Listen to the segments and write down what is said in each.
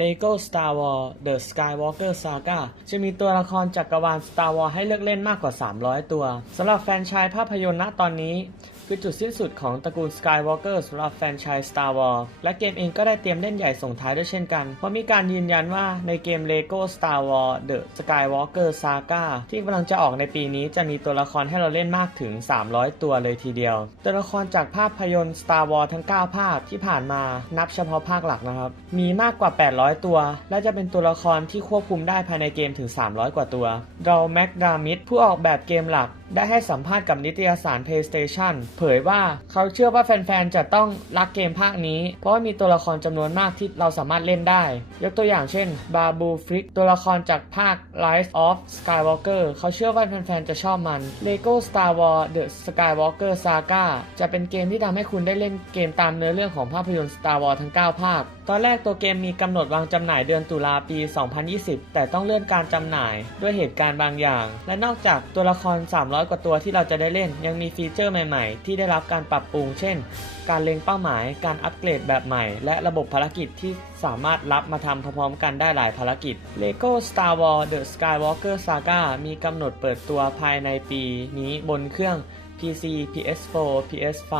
Lego Star Wars The Skywalker Saga จะมีตัวละครจักรวาล Star Wars ให้เลือกเล่นมากกว่า 300 ตัว สำหรับแฟนชายภาพยนตร์ณตอนนี้ คือจุดสิ้นสุดของตระกูล Skywalker สำหรับแฟนชส์ Star Wars และเกมเองก็ได้เตรียมเล่นใหญ่ส่งท้ายด้วยเช่นกัน เพราะมีการยืนยันว่าในเกม Lego Star Wars The Skywalker Saga ที่กำลังจะออกในปีนี้จะมีตัวละครให้เราเล่นมากถึง 300 ตัวเลยทีเดียว ตัวละครจากภาพยนตร์ Star Wars ทั้ง 9 ภาคที่ผ่านมานับเฉพาะภาคหลักนะครับมีมากกว่า 800ตัว และจะเป็นตัวละครที่ควบคุมได้ภายในเกมถึง 300 กว่าตัวเราแม็กดามิดผู้ออกแบบเกมหลัก ได้ให้สัมภาษณ์กับนิตยสาร PlayStation เผยว่าเขาเชื่อว่าแฟนๆ จะต้องรักเกมภาคนี้ เพราะว่ามีตัวละครจำนวนมากที่เราสามารถเล่นได้ ยกตัวอย่างเช่นบาบูฟริกตัวละครจากภาค Rise of Skywalker เขาเชื่อว่าแฟนๆ จะชอบมัน Lego Star Wars The Skywalker Saga จะเป็นเกมที่ทำให้คุณได้เล่นเกมตามเนื้อเรื่องของภาพยนตร์ Star Wars ทั้ง 9 ภาค ตอนแรกตัวเกมมีกำหนดวางจำหน่ายเดือนตุลาปี 2020 แต่ต้องเลื่อนการจำหน่ายด้วยเหตุการณ์บางอย่าง และนอกจากตัวละคร 300กว่าตัวที่เราจะได้เล่น ยังมีฟีเจอร์ใหม่ๆ ที่ได้รับการปรับปรุง เช่น การเล็งเป้าหมาย การอัปเกรดแบบใหม่ และระบบภารกิจที่สามารถรับมาทำพร้อมๆกันได้หลายภารกิจ Lego Star Wars The Skywalker Saga มีกำหนดเปิดตัวภายในปีนี้บนเครื่อง PC PS4 PS5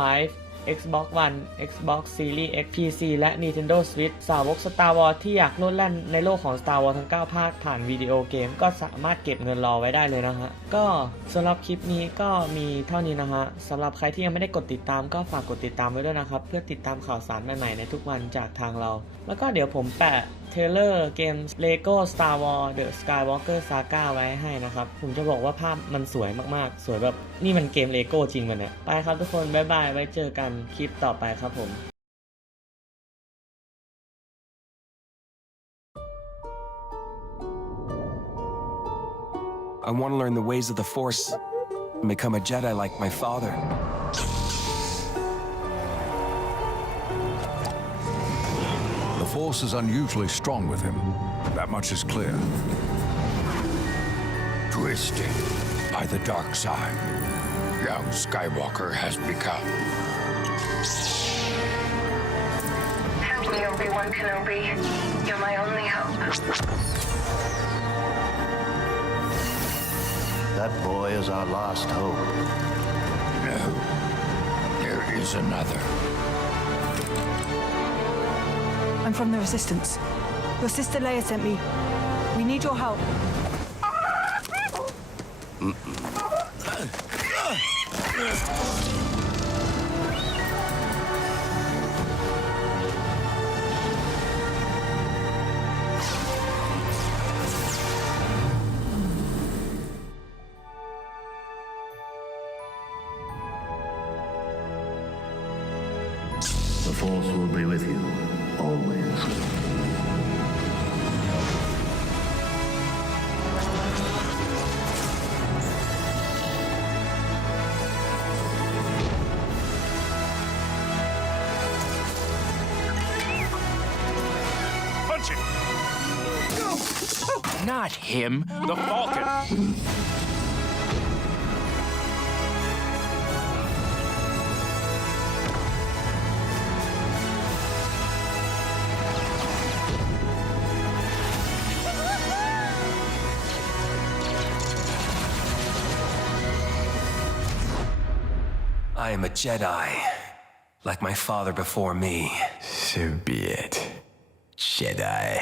Xbox One Xbox Series X PC และ Nintendo Switch สาวก Star Wars ที่อยากโลดแล่นในโลกของ Star Wars ทั้ง 9 ภาคผ่านวิดีโอเกม ก็สามารถเก็บเงินรอไว้ได้เลยนะฮะ ก็สำหรับคลิปนี้ก็มีเท่านี้นะฮะสำหรับใครที่ยังไม่ได้กดติดตามก็ฝากกดติดตามไว้ด้วยนะครับ เพื่อติดตามข่าวสารใหม่ๆในทุกวันจากทางเรา แล้วก็เดี๋ยวผมแปะเทเลอร์เกม Lego Star Wars The Skywalker Saga ไว้ให้นะครับ ผมจะบอกว่าภาพมันสวยมากๆ สวยแบบนี่มันเกม Lego จริงมันเนี่ยไปครับทุกคน บ๊ายบาย ไว้เจอกันคลิปต่อไปครับผม I want to learn the ways of the Force and become a Jedi like my father. Force is unusually strong with him. That much is clear. Twisted by the dark side, young Skywalker has become. Help me, Obi-Wan Kenobi. You're my only hope. That boy is our last hope. No, there is another. I'm from the Resistance. Your sister Leia sent me. We need your help. The Force will be with you, always. Punch it! Not him, the Falcon. I am a Jedi, like my father before me. So be it, Jedi.